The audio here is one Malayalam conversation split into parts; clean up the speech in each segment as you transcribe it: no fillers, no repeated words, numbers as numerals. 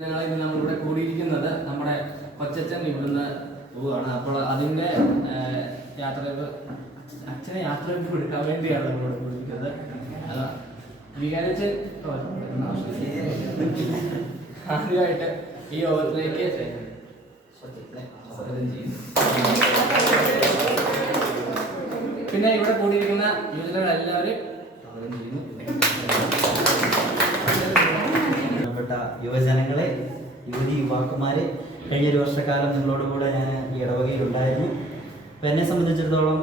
ഇന്ന് നമ്മളിവിടെ കൂടിയിരിക്കുന്നത് നമ്മുടെ കൊച്ചച്ഛൻ ഇവിടുന്ന് പോവുകയാണ്. അപ്പോൾ അതിൻ്റെ യാത്രയപ്പ് അച്ഛനെ യാത്രയപ്പ് കൊടുക്കാൻ വേണ്ടിയാണ് നമ്മളിവിടെ കൂടിയിരിക്കുന്നത്. വികാരച്ചൻ ആദ്യമായിട്ട് ഈ യോഗത്തിലേക്ക് പിന്നെ ഇവിടെ കൂടിയിരിക്കുന്ന യുവജനങ്ങളെല്ലാവരും യുവജനങ്ങളെ, യുവാക്കന്മാരെ, കഴിഞ്ഞൊരു വർഷക്കാലം നിങ്ങളോട് കൂടെ ഞാൻ ഈ ഇടവകയിലുണ്ടായിരുന്നു. അപ്പോൾ എന്നെ സംബന്ധിച്ചിടത്തോളം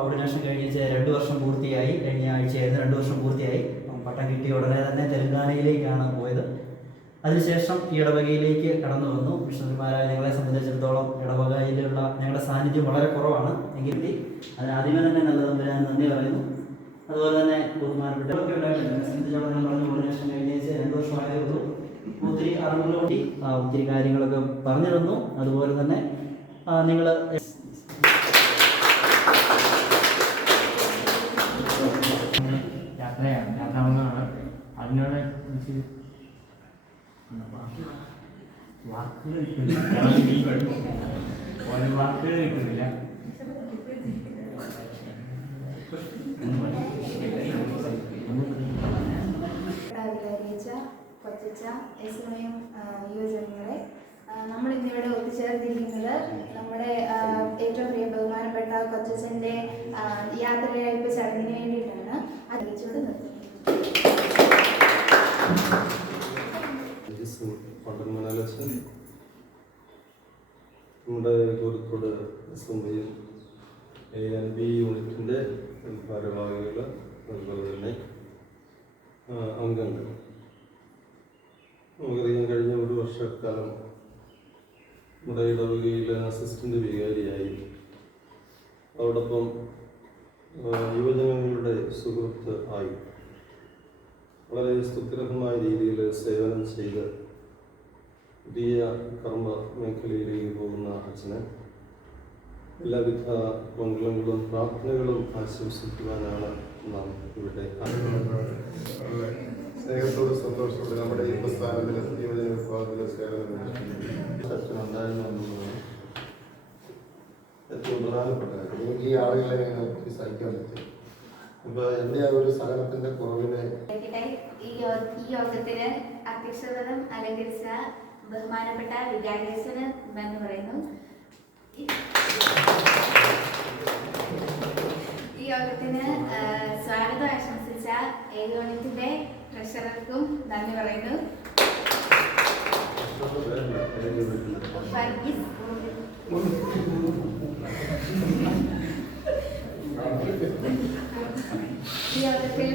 ഓർഡിനേഷൻ കഴിഞ്ഞ 2 വർഷം പൂർത്തിയായി. കഴിഞ്ഞ ആഴ്ചയായിരുന്നു 2 വർഷം പൂർത്തിയായി. പട്ടം കിട്ടിയ ഉടനെ തന്നെ തെലങ്കാനയിലേക്കാണ് പോയത്. അതിനുശേഷം ഈ ഇടവകയിലേക്ക് കടന്നു വന്നു. മിഷണറിമാരായ ഞങ്ങളെ സംബന്ധിച്ചിടത്തോളം ഇടവകയിലുള്ള ഞങ്ങളുടെ സാന്നിധ്യം വളരെ കുറവാണ്. എങ്കിൽ അതിനാദ്യമേ തന്നെ നല്ല തമ്പുരാൻ നന്ദി പറയുന്നു. അതുപോലെ തന്നെ ബഹുമാനപ്പെട്ടവരൊക്കെ ഉണ്ടായിട്ടുണ്ട്. എന്നെ സംബന്ധിച്ചിടത്തോളം ഞാൻ പറഞ്ഞ ഓർഡിനേഷൻ കഴിഞ്ഞ 2 വർഷമായതേ ഉള്ളൂ. ഒത്തിരി അറിവുകളോടി ഒത്തിരി കാര്യങ്ങളൊക്കെ പറഞ്ഞു തന്നു. അതുപോലെ തന്നെ നിങ്ങൾ യാത്രാവുന്നതാണ്. അതിനോട് വാക്കുകൾ കിട്ടുന്നില്ല. കൊച്ചച്ച എസ്മയും യുവജനങ്ങളെ, നമ്മൾ ഇന്നിവിടെ ഒത്തുചേർന്നിരിക്കുന്നത് നമ്മുടെ ഏറ്റവും പ്രിയ ബഹുമാനപ്പെട്ട കൊച്ചച്ഛൻ്റെ യാത്രയയപ്പ് ചടങ്ങിന് വേണ്ടിയിട്ടാണ്. അറിയിച്ചുകൊണ്ട് നിർത്തുന്നത്. നമ്മുടെ കോഴിക്കോട് എസ്എംഐയിൽ ANB യൂണിറ്റിൻ്റെ ഭാരവാഹികൾ, അതുപോലെ തന്നെ അംഗങ്ങൾ, നമുക്കറിയാം കഴിഞ്ഞ 1 വർഷക്കാലം നമ്മുടെ ഇടവകയിൽ അസിസ്റ്റൻ്റ് വികാരിയായി, അതോടൊപ്പം യുവജനങ്ങളുടെ സുഹൃത്ത് ആയി വളരെ സ്തുത്യർഹമായ രീതിയിൽ സേവനം ചെയ്ത് പുതിയ കർമ്മ മേഖലയിലേക്ക് പോകുന്ന അച്ഛന് എല്ലാവിധ മംഗളങ്ങളും പ്രാർത്ഥനകളും ആശംസിക്കുവാനാണ് നാം ഇവിടെ. സ്നേഹത്തോട് സന്തോഷത്തോടെ നമ്മുടെ ഈ പ്രസ്ഥാനത്തിൽ യുവജന വിഭാഗത്തിൽ സേവനം അച്ഛനുണ്ടായിരുന്നു എന്നുള്ളത് ഏറ്റവും പ്രധാനപ്പെട്ട കാര്യം. ഈ ആളുകളെ ഒത്തിരി സഹിക്കാൻ പറ്റും. അപ്പോൾ എൻ്റെ ആ ഒരു സഹനത്തിൻ്റെ കുറവിനെ ഈ യോഗത്തിന് അധ്യക്ഷപദം അലങ്കരിച്ച ബഹുമാനപ്പെട്ട വികാരിയച്ഛന് നന്ദി പറയുന്നു. ഈ യോഗത്തിന് സ്വാഗതം ആശംസിച്ച യൂണിറ്റിന്റെ ട്രഷറർക്കും നന്ദി പറയുന്നു. ഈ യോഗത്തിൽ